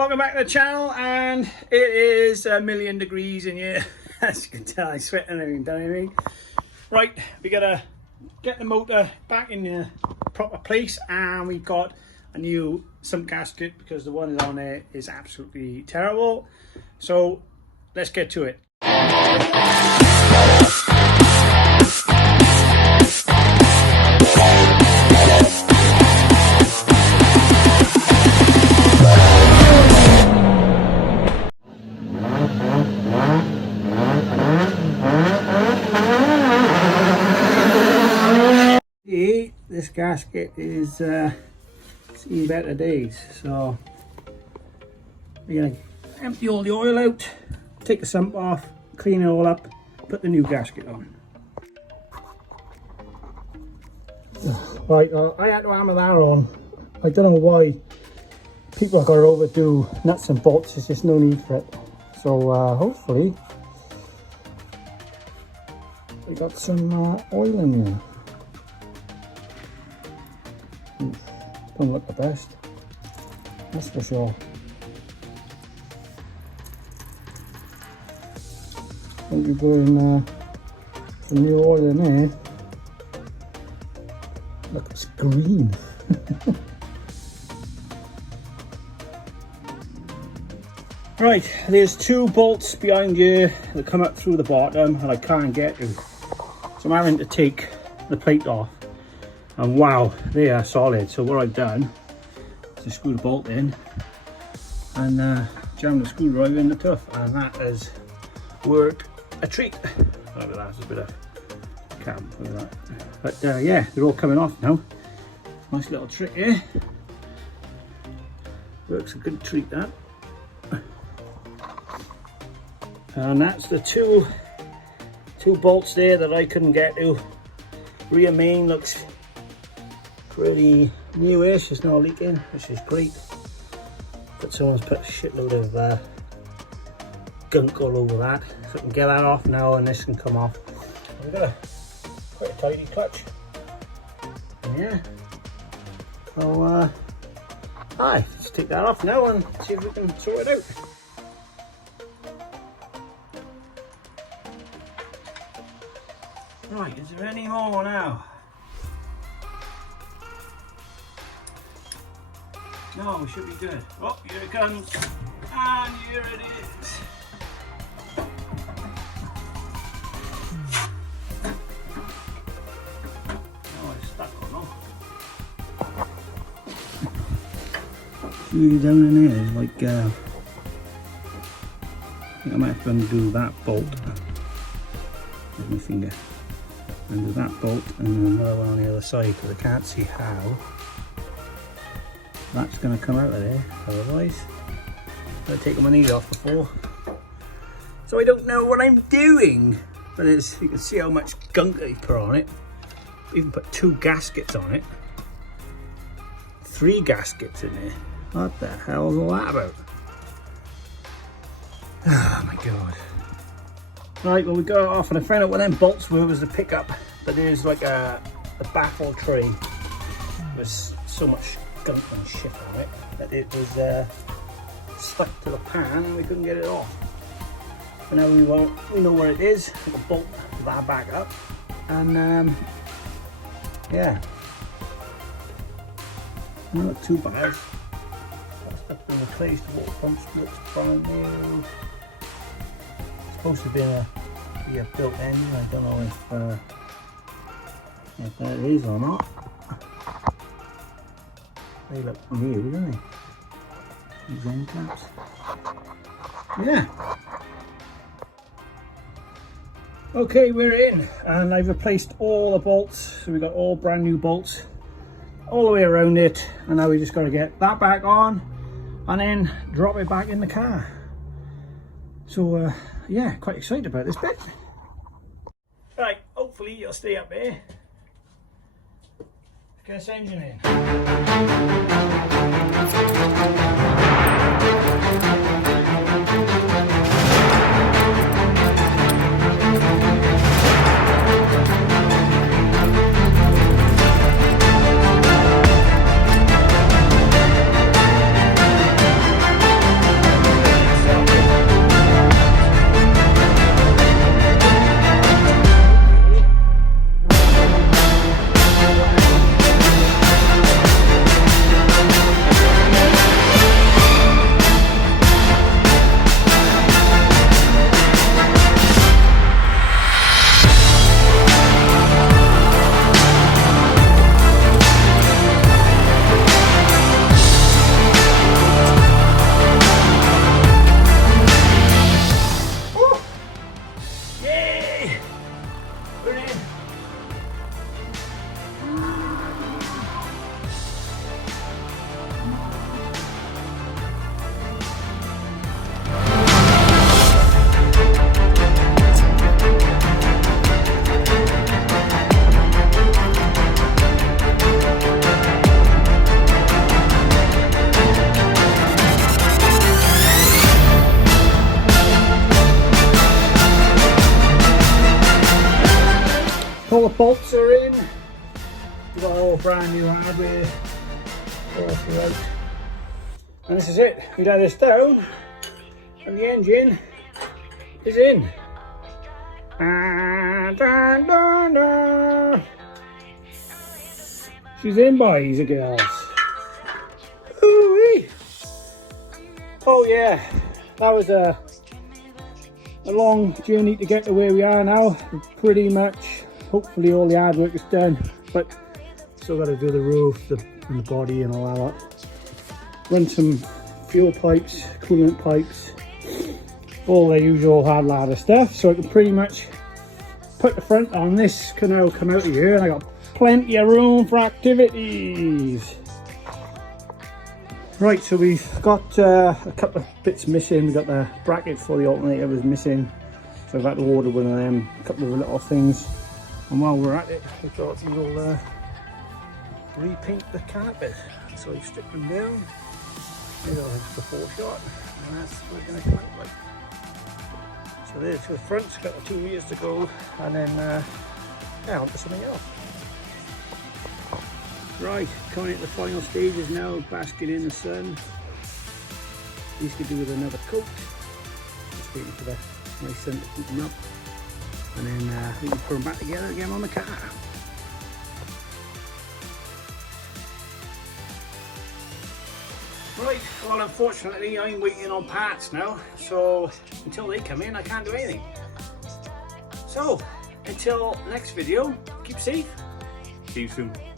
Welcome back to the channel, and it is a million degrees in here. As you can tell, I'm sweating and everything, don't you mean? Right, we gotta get the motor back in the proper place, and we've got a new sump gasket because the one on there is absolutely terrible. So let's get to it. This gasket is seen better days, so we're gonna empty all the oil out, take the sump off, clean it all up, put the new gasket on. Right, I had to hammer that on. I don't know why people are going to overdo nuts and bolts. There's just no need for it. So hopefully we got some oil in there. Don't look the best, that's for sure. Hope you're putting some new oil in there. Look, it's green. Right, there's two bolts behind here that come up through the bottom and I can't get to. So I'm having to take the plate off. And wow, they are solid. So what I've done is to screw the bolt in and jam the screwdriver in the tooth, and that has worked a treat. Look at that, there's a bit of cam, look at that. But yeah, they're all coming off now. Nice little trick here. Works a good treat, that. And that's the two bolts there that I couldn't get to. Rear main looks pretty newish, it's not leaking, which is great. But someone's put a shitload of gunk all over that, so I can get that off now and this can come off. We've got quite a tidy clutch in here. So let's take that off now and see if we can sort it out. Right, is there any more now? No, we should be good. Oh, here it comes. And here it is. Oh, it's stuck or not. See down in there, like, I think I might have to undo that bolt. With my finger. Undo that bolt and then another one on the other side because I can't see how that's going to come out of there. Otherwise I've taken my knees off before, so I don't know what I'm doing. But you can see how much gunk they put on it. Even put 2 gaskets on it, 3 gaskets in there. What the hell is all that about? Oh my god. Right, well we got it off and I found out what them bolts were was the pickup, but there's like a baffle tray with so much gunk and shit on it that it was stuck to the pan and we couldn't get it off. But now we know where it is. We can bolt that back up and yeah, not too bad. That's stuff been replaced. The water pump looks brand new. It's supposed to be a built engine. I don't know if that is or not. They look new, don't they? These end caps. Yeah. Okay, we're in, and I've replaced all the bolts. So we've got all brand new bolts all the way around it, and now we just got to get that back on and then drop it back in the car. So yeah, quite excited about this bit. Right, hopefully you'll stay up there. Get this engine in. bolts are in. We've got all brand new hardware all throughout. And this is it. We let this down and the engine is in. She's in, boys and girls. Ooh-wee. Oh yeah, that was a long journey to get to where we are now. Pretty much, hopefully all the hard work is done, but still got to do the roof and the body and all that. Run some fuel pipes, coolant pipes, all the usual hard ladder stuff, so I can pretty much put the front on. This can now come out of here and I got plenty of room for activities. Right, so we've got a couple of bits missing. We've got the bracket for the alternator was missing, so I've had to order one of them, a couple of little things. And while we're at it, we thought we'll repaint the carpet. So we stick them down. Here's the foreshot, and that's what it's going to come out like. So there's the front, it's got 2 years to go, and then yeah, on to something else. Right, coming into the final stages now, basking in the sun. These could do with another coat. Just waiting for the nice sun to keep them up. And then we can put them back together again on the car. Right, well unfortunately I'm waiting on parts now, so until they come in I can't do anything. So, until next video, keep safe. See you soon.